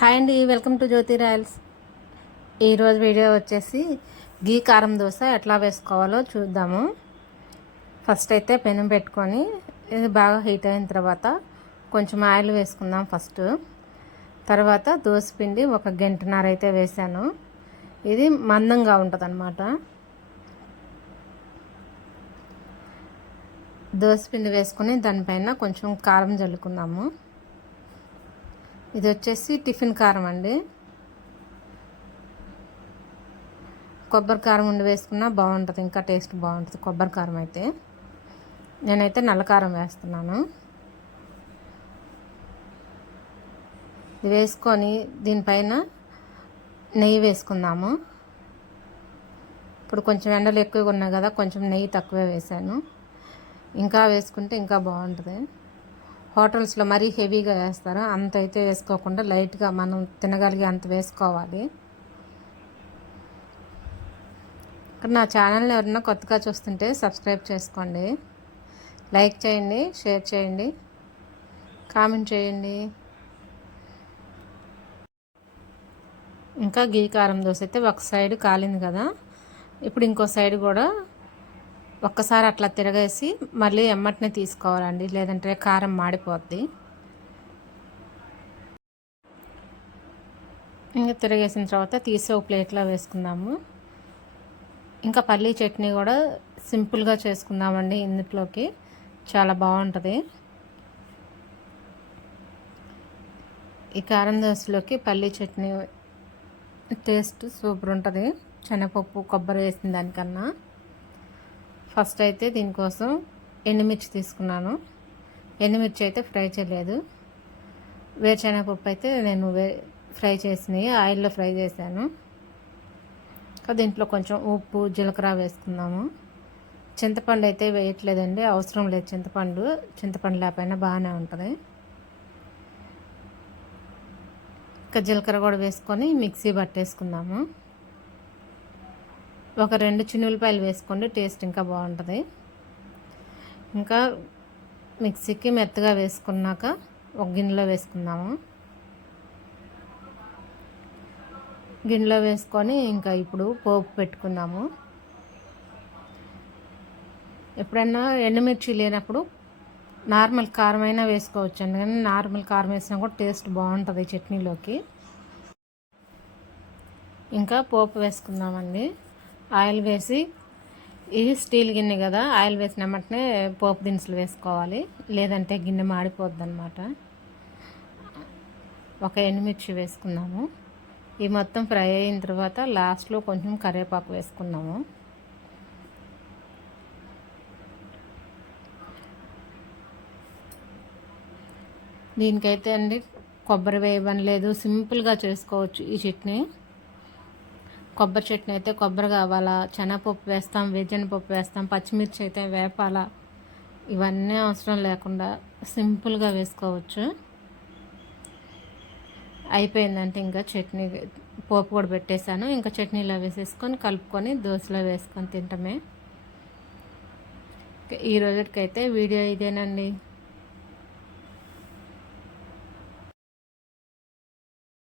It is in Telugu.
హాయ్ అండి, వెల్కమ్ టు జ్యోతి రాయల్స్. ఈరోజు వీడియో వచ్చేసి గీ కారం దోశ ఎట్లా వేసుకోవాలో చూద్దాము. ఫస్ట్ అయితే పెనం పెట్టుకొని ఇది బాగా హీట్ అయిన తర్వాత కొంచెం ఆయిల్ వేసుకుందాం ఫస్ట్. తర్వాత దోశ పిండి 1 గంటన్నర అయితే వేసాను. ఇది మందంగా ఉంటుంది అన్నమాట. దోశ పిండి వేసుకొని దానిపైన కొంచెం కారం జల్లుకుందాము. ఇది వచ్చేసి టిఫిన్ కారం అండి. కొబ్బరి కారం ఉండి వేసుకున్నా బాగుంటుంది, ఇంకా టేస్ట్ బాగుంటుంది కొబ్బరి కారం అయితే. నేనైతే నల్ల కారం వేస్తున్నాను. ఇది వేసుకొని దీనిపైన నెయ్యి వేసుకుందాము. ఇప్పుడు కొంచెం ఎండలు ఎక్కువగా ఉన్నాయి కదా, కొంచెం నెయ్యి తక్కువే వేసాను. ఇంకా వేసుకుంటే ఇంకా బాగుంటుంది. హోటల్స్లో మరీ హెవీగా వేస్తారు, అంత అయితే వేసుకోకుండా లైట్గా మనం తినగలిగే అంత వేసుకోవాలి. నా ఛానల్ని ఎవరైనా కొత్తగా చూస్తుంటే సబ్స్క్రైబ్ చేసుకోండి, లైక్ చేయండి, షేర్ చేయండి, కామెంట్ చేయండి. ఇంకా గీ కారం దోశ అయితే ఒక సైడ్ కాలింది కదా, ఇప్పుడు ఇంకో సైడ్ కూడా ఒక్కసారి అట్లా తిరగేసి మళ్ళీ ఎమ్మటనే తీసుకోవాలండి, లేదంటే కారం మాడిపోద్ది. ఇంకా తిరగేసిన తర్వాత తీసి ఒక ప్లేట్లో వేసుకుందాము. ఇంకా పల్లీ చట్నీ కూడా సింపుల్గా చేసుకుందామండి, ఇందులోకి చాలా బాగుంటుంది. ఈ కారం దోశలోకి పల్లీ చట్నీ టేస్ట్ సూపర్ ఉంటుంది, శనగపప్పు కొబ్బరి వేసిన దానికన్నా. ఫస్ట్ అయితే దీనికోసం ఎండుమిర్చి తీసుకున్నాను. ఎండుమిర్చి అయితే ఫ్రై చేయలేదు, వేరుశనగపప్పు అయితే నేను ఫ్రై చేసినవి ఆయిల్లో ఫ్రై చేశాను. దీంట్లో కొంచెం ఉప్పు జీలకర్ర వేసుకుందాము. చింతపండు అయితే వేయట్లేదండి, అవసరం లేదు. చింతపండు లేకపోయినా బాగానే ఉంటుంది. ఇంకా జీలకర్ర కూడా వేసుకొని మిక్సీ పట్టేసుకుందాము. ఒక 2 చిన్నులపాయలు వేసుకోండి, టేస్ట్ ఇంకా బాగుంటుంది. ఇంకా మిక్సీకి మెత్తగా వేసుకున్నాక ఒక గిన్నెలో వేసుకుందాము. గిన్నెలో వేసుకొని ఇంకా ఇప్పుడు పోపు పెట్టుకుందాము. ఎప్పుడైనా ఎండుమిర్చి లేనప్పుడు నార్మల్ కారం అయినా వేసుకోవచ్చు అండి, కానీ నార్మల్ కారం వేసినా కూడా టేస్ట్ బాగుంటుంది చట్నీలోకి. ఇంకా పోపు వేసుకుందామండి. ఆయిల్ వేసి, ఇది స్టీల్ గిన్నె కదా, ఆయిల్ వేసిన వెంటనే పోపు దినుసులు వేసుకోవాలి, లేదంటే గిన్నె మాడిపోద్ది అనమాట. ఒక ఎండుమిర్చి వేసుకున్నాము. ఈ మొత్తం ఫ్రై అయిన తర్వాత లాస్ట్లో కొంచెం కరివేపాకు వేసుకున్నాము. దీనికైతే అండి కొబ్బరి వేయబని లేదు, సింపుల్గా చేసుకోవచ్చు ఈ చట్నీ. కొబ్బరి చట్నీ అయితే కొబ్బరి కావాలా, శనగపప్పు వేస్తాం, వేరుశనగపప్పు వేస్తాం, పచ్చిమిర్చి అయితే వేపాలా, ఇవన్నీ అవసరం లేకుండా సింపుల్గా వేసుకోవచ్చు. అయిపోయిందంటే ఇంకా చట్నీ పోపు కూడా పెట్టేశాను. ఇంకా చట్నీలో వేసేసుకొని కలుపుకొని దోశలో వేసుకొని తింటమే. ఈ రోజుకైతే వీడియో ఇదేనండి.